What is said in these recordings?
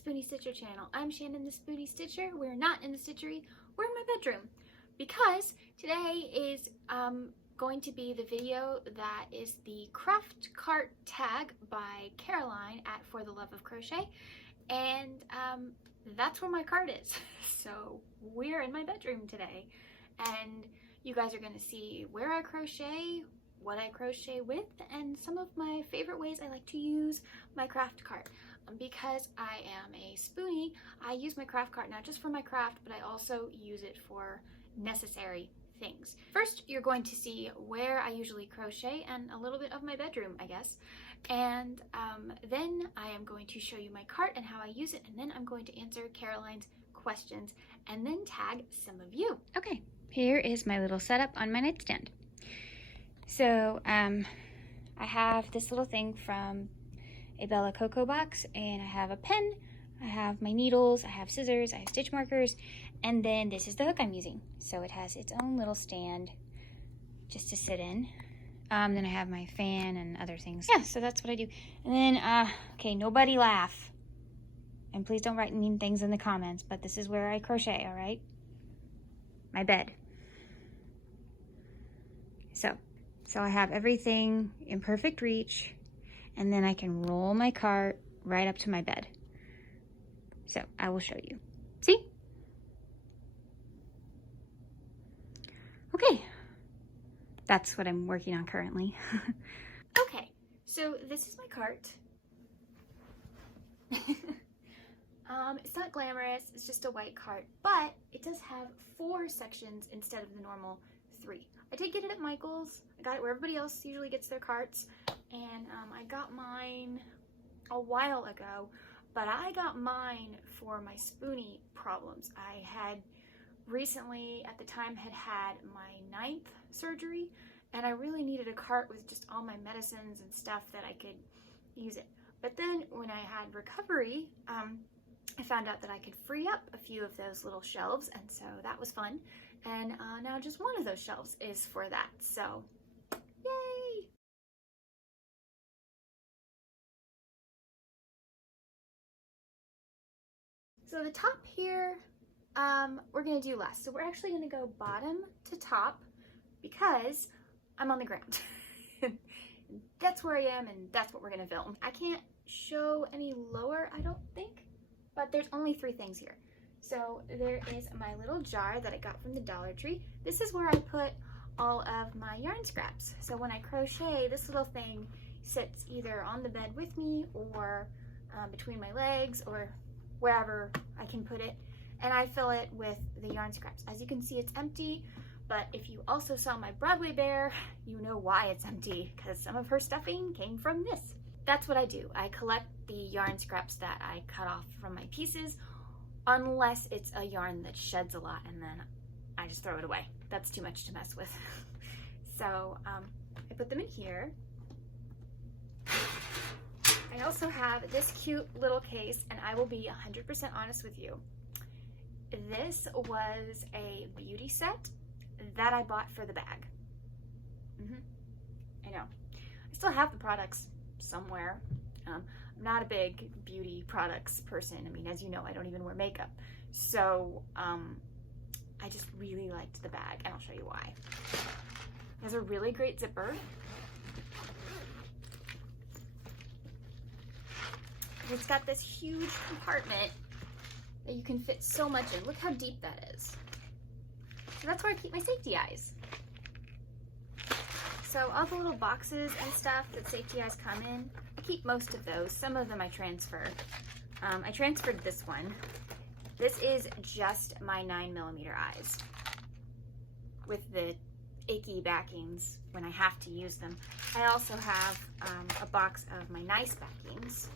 Spoonie Stitcher channel. I'm Shannon the Spoonie Stitcher. We're not in the stitchery, we're in my bedroom. Because today is going to be the video that is the craft cart tag by Caroline at For the Love of Crochet. And that's where my cart is. So we're in my bedroom today. And you guys are going to see where I crochet, what I crochet with, and some of my favorite ways I like to use my craft cart. Because I am a spoonie, I use my craft cart not just for my craft, but I also use it for necessary things. First, you're going to see where I usually crochet and a little bit of my bedroom, I guess. And then I am going to show you my cart and how I use it, and then I'm going to answer Caroline's questions and then tag some of you. Okay, here is my little setup on my nightstand. So I have this little thing from a Bella Coco box, and I have a pen, I have my needles, I have scissors, I have stitch markers, and then this is the hook I'm using. So it has its own little stand just to sit in. Then I have my fan and other things. Yeah, so that's what I do. And then, okay, nobody laugh. And please don't write mean things in the comments, but this is where I crochet, all right? My bed. So I have everything in perfect reach, and then I can roll my cart right up to my bed. So I will show you. See? Okay, that's what I'm working on currently. Okay, so this is my cart. It's not glamorous, it's just a white cart, but it does have 4 sections instead of the normal 3. I did get it at Michael's. I got it where everybody else usually gets their carts, and I got mine a while ago, but I got mine for my spoonie problems. I had recently, at the time, had my 9th surgery, and I really needed a cart with just all my medicines and stuff that I could use it. But then when I had recovery, I found out that I could free up a few of those little shelves, and so that was fun. And now just one of those shelves is for that, so yay! So the top here, we're gonna do last. So we're actually gonna go bottom to top because I'm on the ground. That's where I am, and that's what we're gonna film. I can't show any lower, I don't think, but there's only 3 things here. So there is my little jar that I got from the Dollar Tree. This is where I put all of my yarn scraps. So when I crochet, this little thing sits either on the bed with me or between my legs or wherever I can put it. And I fill it with the yarn scraps. As you can see, it's empty, but if you also saw my Broadway bear, you know why it's empty, because some of her stuffing came from this. That's what I do. I collect the yarn scraps that I cut off from my pieces, unless it's a yarn that sheds a lot, and then I just throw it away. That's too much to mess with. So I put them in here. I also have this cute little case, and I will be 100% honest with you. This was a beauty set that I bought for the bag. I know. I still have the products somewhere. I'm not a big beauty products person. I mean, as you know, I don't even wear makeup. So I just really liked the bag, and I'll show you why. It has a really great zipper. It's got this huge compartment that you can fit so much in. Look how deep that is. So that's where I keep my safety eyes. So all the little boxes and stuff that safety eyes come in, I keep most of those. Some of them I transfer. I transferred this one. This is just my 9mm eyes with the icky backings when I have to use them. I also have a box of my nice backings,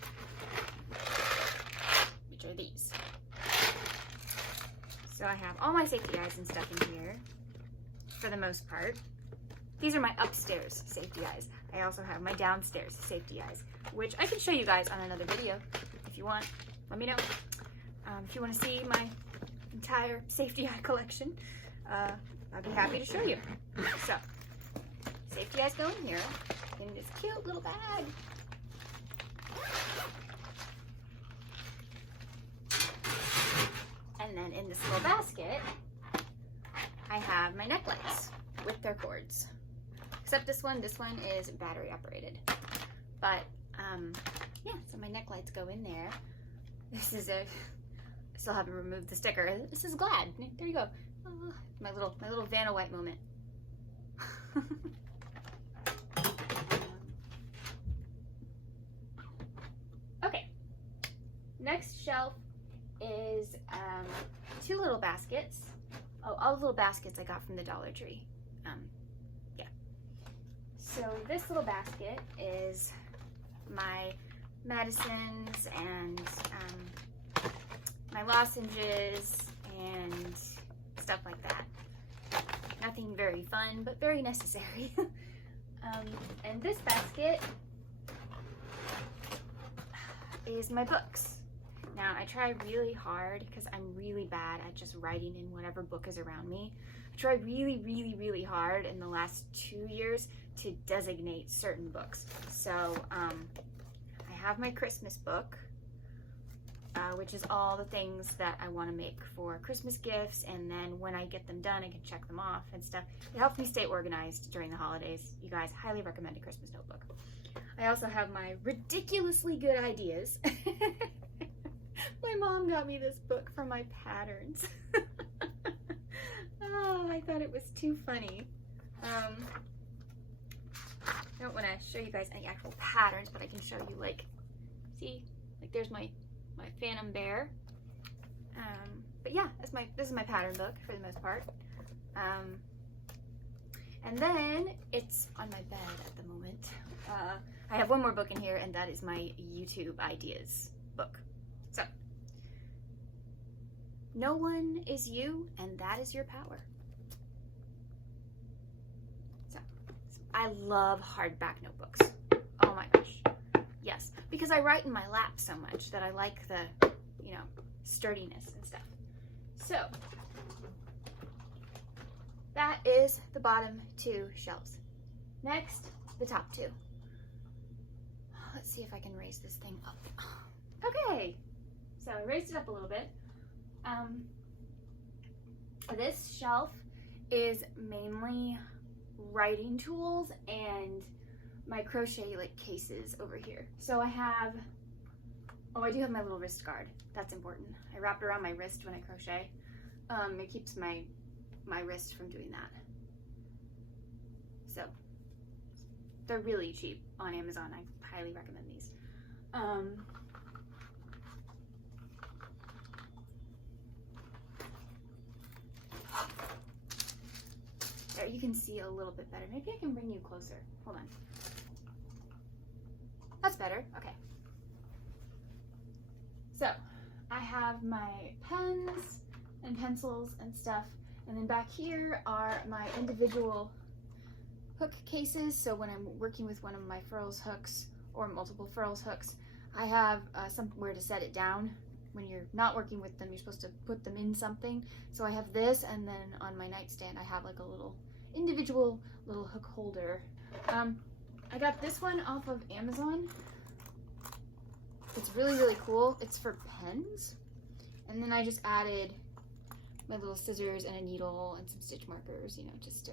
which are these. So I have all my safety eyes and stuff in here for the most part. These are my upstairs safety eyes. I also have my downstairs safety eyes, which I can show you guys on another video if you want. Let me know. If you want to see my entire safety eye collection, I'd be happy to show you. So, safety eyes go in here in this cute little bag. this little basket, I have my neck lights with their cords. Except this one is battery operated. But yeah, so my neck lights go in there. This is I still haven't removed the sticker. This is Glad. There you go. My little Vanna White moment. Okay. Next shelf is 2 little baskets. Oh, all the little baskets I got from the Dollar Tree. Yeah. So this little basket is my medicines and my lozenges and stuff like that. Nothing very fun, but very necessary. And this basket is my books. Now, I try really hard, because I'm really bad at just writing in whatever book is around me. I try really, really, really hard in the last 2 years to designate certain books. So, I have my Christmas book, which is all the things that I want to make for Christmas gifts, and then when I get them done, I can check them off and stuff. It helps me stay organized during the holidays. You guys, highly recommend a Christmas notebook. I also have my ridiculously good ideas. My mom got me this book for my patterns. Oh, I thought it was too funny. I don't want to show you guys any actual patterns, but I can show you, like, see, like there's my Phantom Bear. But yeah, this is my pattern book for the most part. And then it's on my bed at the moment. I have one more book in here, and that is my YouTube ideas book. So, no one is you, and that is your power. So, I love hardback notebooks. Oh my gosh. Yes, because I write in my lap so much that I like the, you know, sturdiness and stuff. So, that is the bottom 2 shelves. Next, the top 2. Let's see if I can raise this thing up. Okay, so I raised it up a little bit. This shelf is mainly writing tools and my crochet like cases over here. So I have, I do have my little wrist guard. That's important. I wrap it around my wrist when I crochet. It keeps my wrist from doing that. So they're really cheap on Amazon. I highly recommend these. There, you can see a little bit better. Maybe I can bring you closer. Hold on. That's better. Okay. So, I have my pens and pencils and stuff. And then back here are my individual hook cases. So when I'm working with one of my furls hooks or multiple furls hooks, I have somewhere to set it down. When you're not working with them, you're supposed to put them in something. So I have this, and then on my nightstand, I have like a little individual little hook holder. I got this one off of Amazon. It's really, really cool. It's for pens. And then I just added my little scissors and a needle and some stitch markers, you know, just to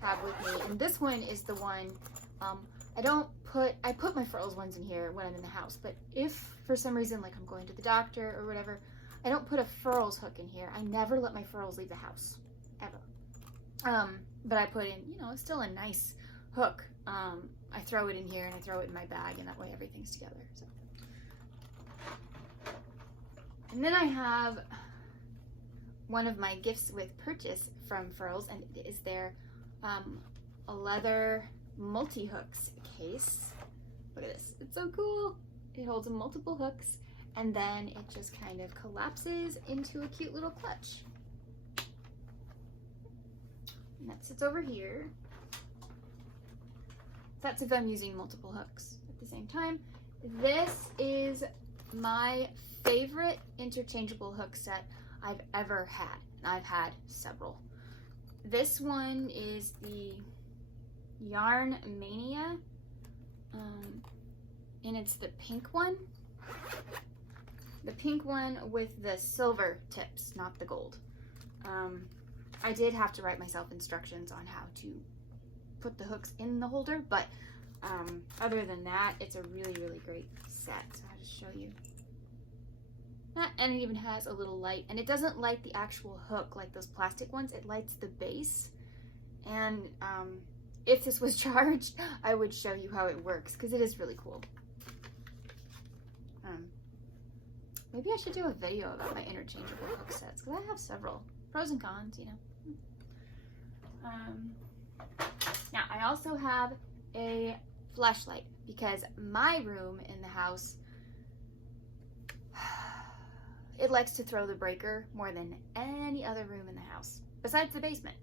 have with me. And this one is the one, I put my furls ones in here when I'm in the house, but if for some reason, like I'm going to the doctor or whatever, I don't put a furls hook in here. I never let my furls leave the house, ever. But I put in, you know, it's still a nice hook. I throw it in here and I throw it in my bag, and that way everything's together. So. And then I have one of my gifts with purchase from Furls, and it is their a leather multi-hooks case. Look at this, it's so cool. It holds multiple hooks, and then it just kind of collapses into a cute little clutch. And that sits over here. That's if I'm using multiple hooks at the same time. This is my favorite interchangeable hook set I've ever had, and I've had several. This one is the Yarn Mania, and it's the pink one. the pink one with the silver tips, not the gold. I did have to write myself instructions on how to put the hooks in the holder, but other than that, it's a really, really great set. So I'll just show you. And it even has a little light, and it doesn't light the actual hook like those plastic ones. It lights the base. And if this was charged, I would show you how it works because it is really cool. Maybe I should do a video about my interchangeable hook sets because I have several. Pros and cons, you know. Now, I also have a flashlight because my room in the house, it likes to throw the breaker more than any other room in the house, besides the basement,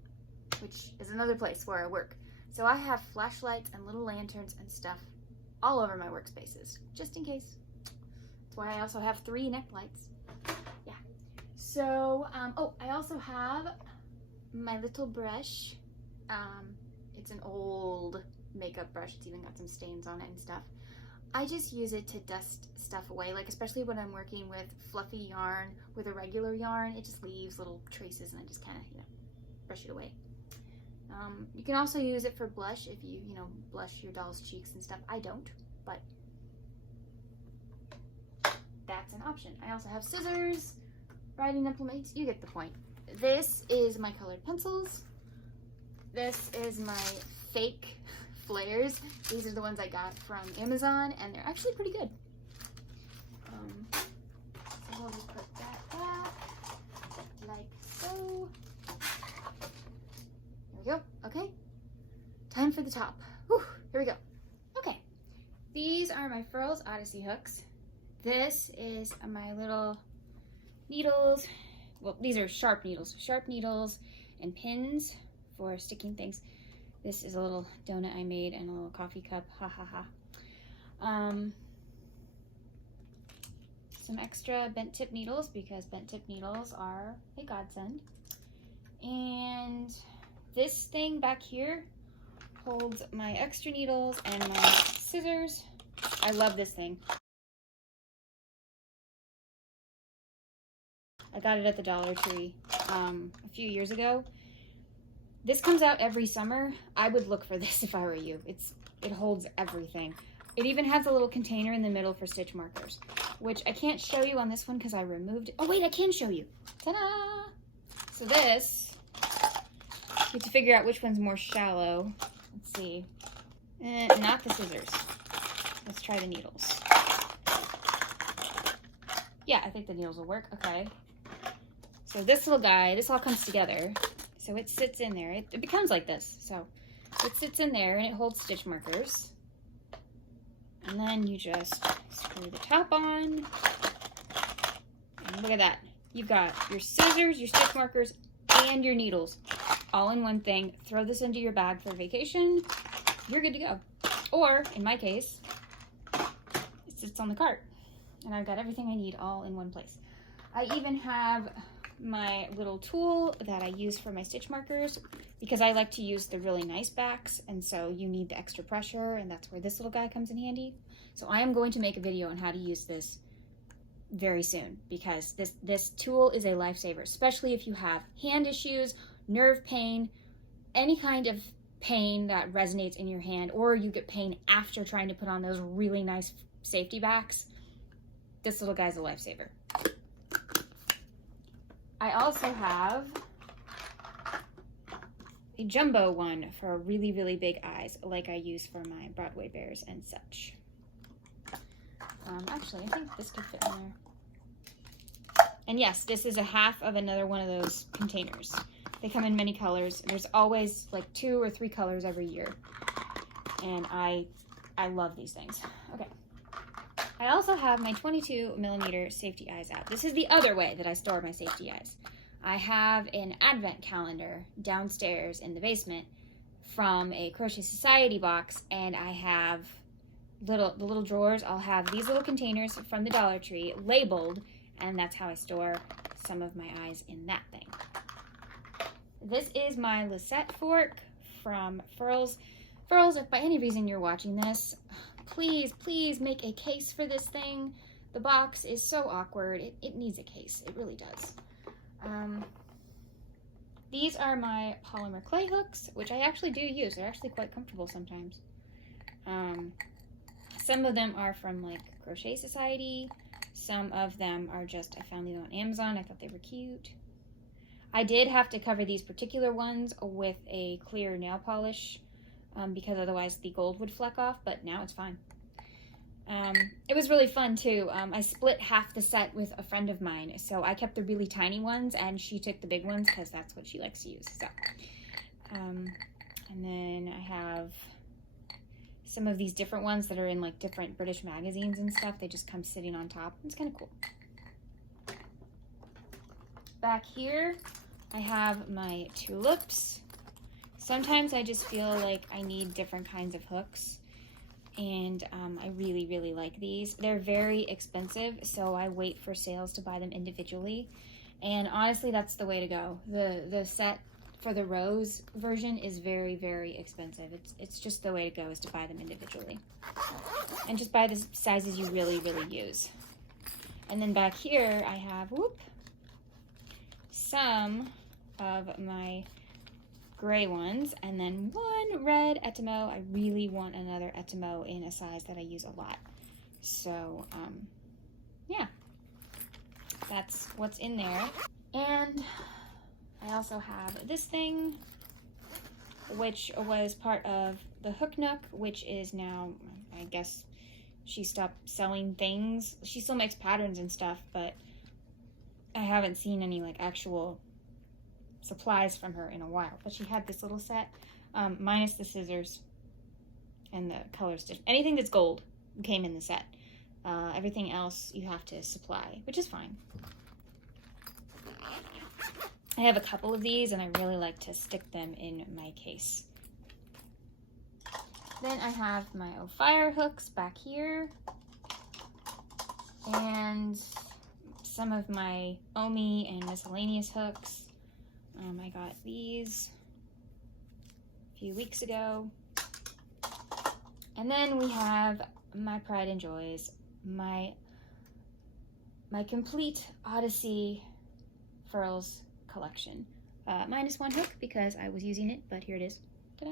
which is another place where I work. So I have flashlights and little lanterns and stuff all over my workspaces, just in case. That's why I also have 3 neck lights. Yeah. So, oh, I also have my little brush. It's an old makeup brush. It's even got some stains on it and stuff. I just use it to dust stuff away, like especially when I'm working with fluffy yarn with a regular yarn, it just leaves little traces and I just kind of, you know, brush it away. You can also use it for blush if you, you know, blush your doll's cheeks and stuff. I don't, but that's an option. I also have scissors, writing implements, you get the point. This is my colored pencils. This is my fake flares. These are the ones I got from Amazon, and they're actually pretty good. So we'll just put that back, like so. There we go. Okay. Time for the top. Whew, here we go. Okay. These are my Furls Odyssey hooks. This is my little needles. Well, these are sharp needles. Sharp needles and pins for sticking things. This is a little donut I made and a little coffee cup. Ha ha ha. Some extra bent tip needles because bent tip needles are a godsend. And this thing back here holds my extra needles and my scissors. I love this thing. I got it at the Dollar Tree a few years ago. This comes out every summer. I would look for this if I were you. It holds everything. It even has a little container in the middle for stitch markers, which I can't show you on this one because I removed it. Oh wait, I can show you. Ta-da! So this, you have to figure out which one's more shallow. Let's see. Not the scissors. Let's try the needles. Yeah, I think the needles will work. Okay. So this little guy, this all comes together. So it sits in there. It becomes like this. So it sits in there and it holds stitch markers. And then you just screw the top on. And look at that. You've got your scissors, your stitch markers, and your needles all in one thing. Throw this into your bag for vacation. You're good to go. Or, in my case, it sits on the cart. And I've got everything I need all in one place. I even have my little tool that I use for my stitch markers because I like to use the really nice backs, and so you need the extra pressure, and that's where this little guy comes in handy. So I am going to make a video on how to use this very soon because this tool is a lifesaver, especially if you have hand issues, nerve pain, any kind of pain that resonates in your hand, or you get pain after trying to put on those really nice safety backs. This little guy's a lifesaver. I also have a jumbo one for really, really big eyes, like I use for my Broadway bears and such. Actually, I think this could fit in there. And yes, this is a half of another one of those containers. They come in many colors. There's always like 2 or 3 colors every year. And I love these things. Okay. I also have my 22mm safety eyes out. This is the other way that I store my safety eyes. I have an advent calendar downstairs in the basement from a Crochet Society box, and I have the little drawers. I'll have these little containers from the Dollar Tree labeled, and that's how I store some of my eyes in that thing. This is my Lisette fork from Furls. Furls, if by any reason you're watching this, please make a case for this thing. the box is so awkward. It needs a case. It really does. These are my polymer clay hooks, which I actually do use. They're actually quite comfortable sometimes. Some of them are from like Crochet Society. Some of them are just, I found these on Amazon. I thought they were cute. I did have to cover these particular ones with a clear nail polish because otherwise the gold would fleck off, but now it's fine. It was really fun too. I split half the set with a friend of mine, so I kept the really tiny ones and she took the big ones because that's what she likes to use. So, and then I have some of these different ones that are in like different British magazines and stuff. They just come sitting on top. It's kind of cool. Back here, I have my tulips. Sometimes I just feel like I need different kinds of hooks, and I really, really like these. They're very expensive, so I wait for sales to buy them individually, and honestly, that's the way to go. The set for the rose version is very, very expensive. It's just the way to go, is to buy them individually, and just buy the sizes you really, really use. And then back here, I have, some of my gray ones, and then one red Etimo. I really want another Etimo in a size that I use a lot. So, yeah, that's what's in there. And I also have this thing, which was part of the Hook Nook, which is now, I guess, she stopped selling things. She still makes patterns and stuff, but I haven't seen any like actual supplies from her in a while. But she had this little set, minus the scissors and the color stitch. Anything that's gold came in the set. Everything else you have to supply, which is fine. I have a couple of these and I really like to stick them in my case. Then I have my fire hooks back here, and some of my Omi and miscellaneous hooks. I got these a few weeks ago. And then we have my pride and joys, my complete Odyssey Furls collection. Minus one hook because I was using it, but here it is. Ta-da!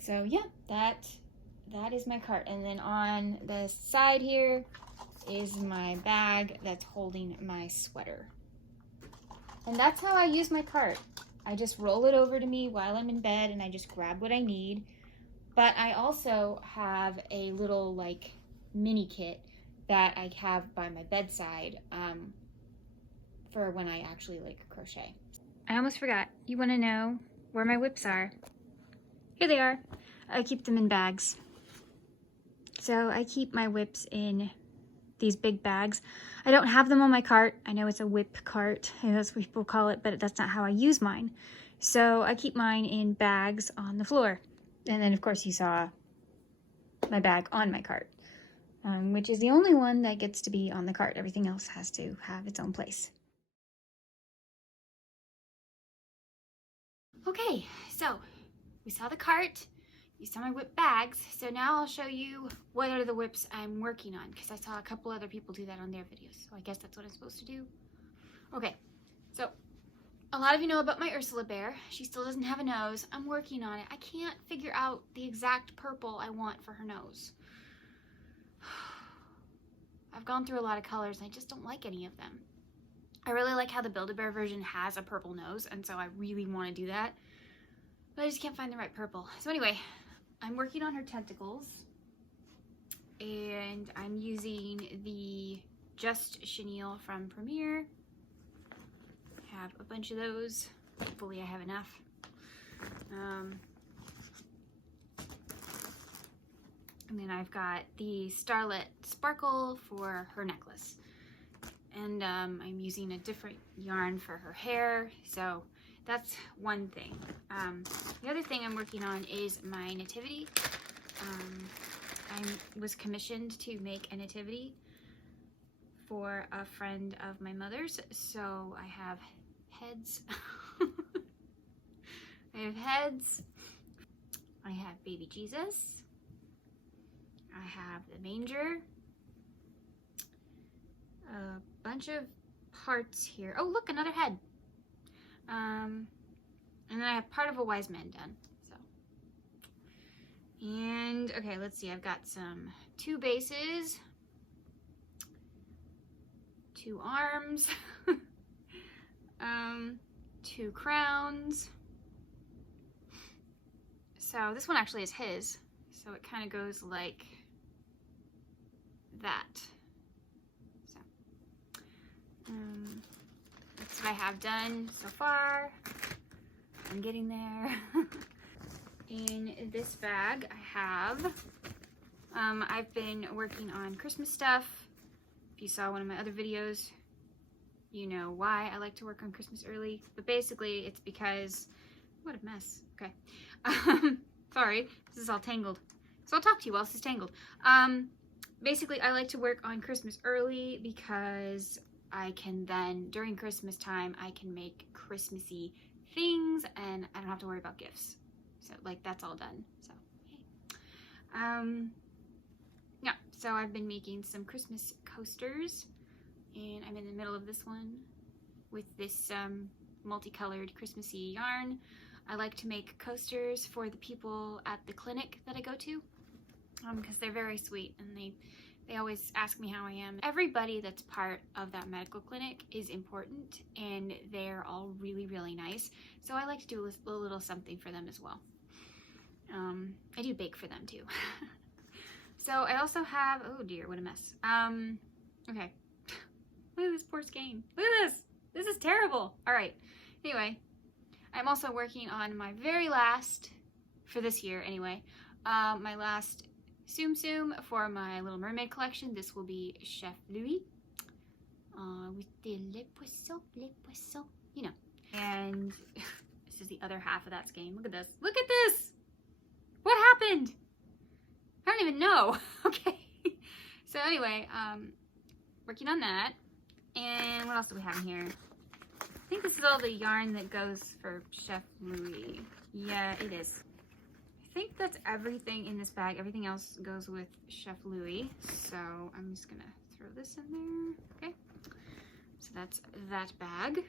So yeah, that is my cart. And then on the side here is my bag that's holding my sweater. And that's how I use my cart. I just roll it over to me while I'm in bed and I just grab what I need. But I also have a little like mini kit that I have by my bedside for when I actually like crochet. I almost forgot. You want to know where my WIPs are? Here they are. I keep them in bags. So I keep my WIPs in these big bags. I don't have them on my cart. I know it's a WIP cart, that's what people call it, but that's not how I use mine. So I keep mine in bags on the floor. And then of course you saw my bag on my cart, which is the only one that gets to be on the cart. Everything else has to have its own place. Okay, so we saw the cart. You saw my WIP bags, so now I'll show you what are the WIPs I'm working on, because I saw a couple other people do that on their videos, so I guess that's what I'm supposed to do. Okay, so a lot of you know about my Ursula bear. She still doesn't have a nose. I'm working on it. I can't figure out the exact purple I want for her nose. I've gone through a lot of colors and I just don't like any of them. I really like how the Build-A-Bear version has a purple nose, and so I really want to do that, but I just can't find the right purple. So anyway, I'm working on her tentacles, and I'm using the Just Chenille from Premiere. I have a bunch of those. Hopefully I have enough. And then I've got the Starlit Sparkle for her necklace. And I'm using a different yarn for her hair, so that's one thing. The other thing I'm working on is my nativity. I was commissioned to make a nativity for a friend of my mother's, so I have heads. I have heads. I have baby Jesus. I have the manger, a bunch of parts here. Oh, look, another head. And then I have part of a wise man done. So, and okay, let's see. I've got some 2 bases, 2 arms, 2 crowns. So this one actually is his. So it kind of goes like that. So that's what I have done so far. I'm getting there. In this bag I have, I've been working on Christmas stuff. If you saw one of my other videos, you know why I like to work on Christmas early. But basically it's because, what a mess. Okay. Sorry, this is all tangled. So I'll talk to you while this is tangled. Basically I like to work on Christmas early because I can then, during Christmas time, I can make Christmassy things and I don't have to worry about gifts. So like that's all done. So yeah, so I've been making some Christmas coasters and I'm in the middle of this one with this multicolored Christmassy yarn. I like to make coasters for the people at the clinic that I go to because they're very sweet and they always ask me how I am. Everybody that's part of that medical clinic is important and they're all really, really nice. So I like to do a little something for them as well. I do bake for them too. So I also have, oh dear, what a mess. Okay. Look at this poor skein. Look at this. This is terrible. All right. Anyway, I'm also working on my very last, for this year anyway, my last Tsum Tsum for my Little Mermaid collection. This will be Chef Louis with the le poisson, you know. And this is the other half of that skein. Look at this. Look at this. What happened? I don't even know. Okay. So anyway, working on that. And what else do we have in here? I think this is all the yarn that goes for Chef Louis. Yeah, it is. I think that's everything in this bag. Everything else goes with Chef Louis. So I'm just gonna throw this in there. Okay. So that's that bag.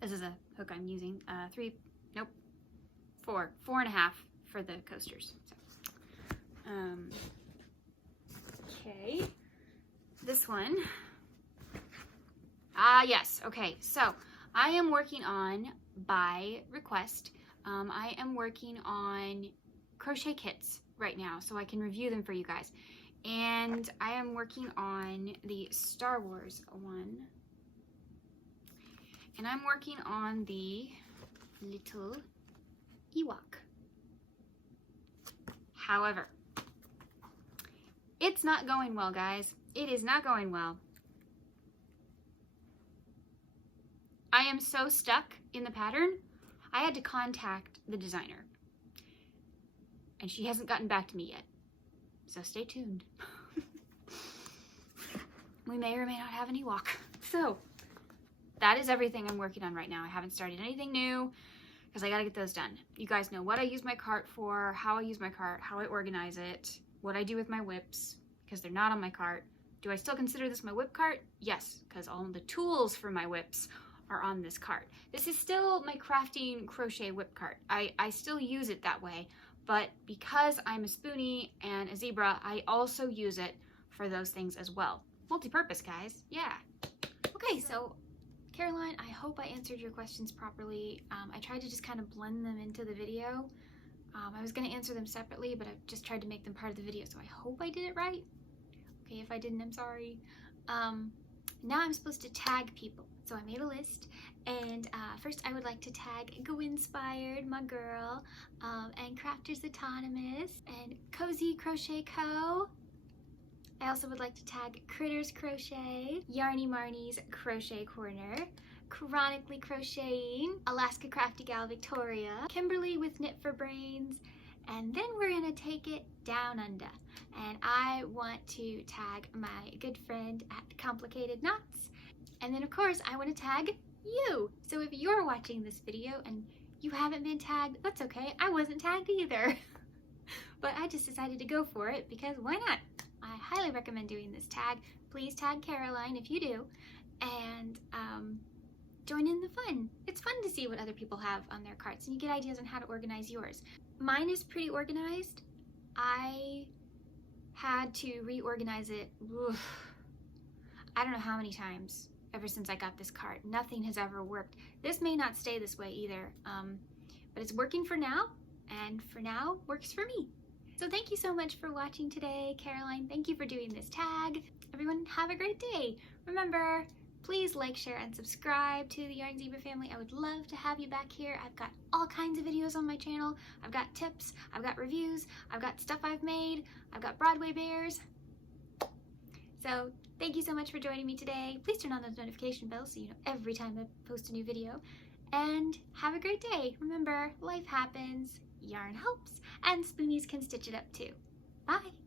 This is a hook I'm using. 4.5 for the coasters. So, okay. This one. Yes. Okay. So I am working on, by request, I am working on crochet kits right now so I can review them for you guys. And I am working on the Star Wars one. And I'm working on the little Ewok. However, it's not going well, guys. It is not going well. I am so stuck in the pattern, I had to contact the designer. And she hasn't gotten back to me yet. So stay tuned. We may or may not have an Ewok. So, that is everything I'm working on right now. I haven't started anything new because I gotta get those done. You guys know what I use my cart for, how I use my cart, how I organize it, what I do with my WIPs, because they're not on my cart. Do I still consider this my WIP cart? Yes, because all of the tools for my WIPs are on this cart. This is still my crafting crochet WIP cart. I still use it that way, but because I'm a Spoonie and a zebra, I also use it for those things as well. Multi-purpose, guys. Yeah. Okay, so Caroline, I hope I answered your questions properly. I tried to just kind of blend them into the video. I was going to answer them separately, but I just tried to make them part of the video, so I hope I did it right. Okay, if I didn't, I'm sorry. Now I'm supposed to tag people. So I made a list, and first I would like to tag Go Inspired, my girl, and Crafters Autonomous, and Cozy Crochet Co. I also would like to tag Critters Crochet, Yarny Marnie's Crochet Corner, Chronically Crocheting, Alaska Crafty Gal Victoria, Kimberly with Knit for Brains, and then we're gonna take it down under. And I want to tag my good friend at Complicated Knots. And then of course I want to tag you. So if you're watching this video and you haven't been tagged, that's okay. I wasn't tagged either. but I just decided to go for it because why not? I highly recommend doing this tag. Please tag Caroline if you do, and join in the fun. It's fun to see what other people have on their carts and you get ideas on how to organize yours. Mine is pretty organized. I had to reorganize it, I don't know how many times ever since I got this cart. Nothing has ever worked. This may not stay this way either, but it's working for now, and for now works for me. So thank you so much for watching today, Caroline. Thank you for doing this tag. Everyone have a great day. Remember, please like, share, and subscribe to the Yarn Zebra family. I would love to have you back here. I've got all kinds of videos on my channel. I've got tips, I've got reviews, I've got stuff I've made, I've got Broadway bears. So thank you so much for joining me today. Please turn on those notification bells so you know every time I post a new video. And have a great day. Remember, life happens, yarn helps, and spoonies can stitch it up too. Bye.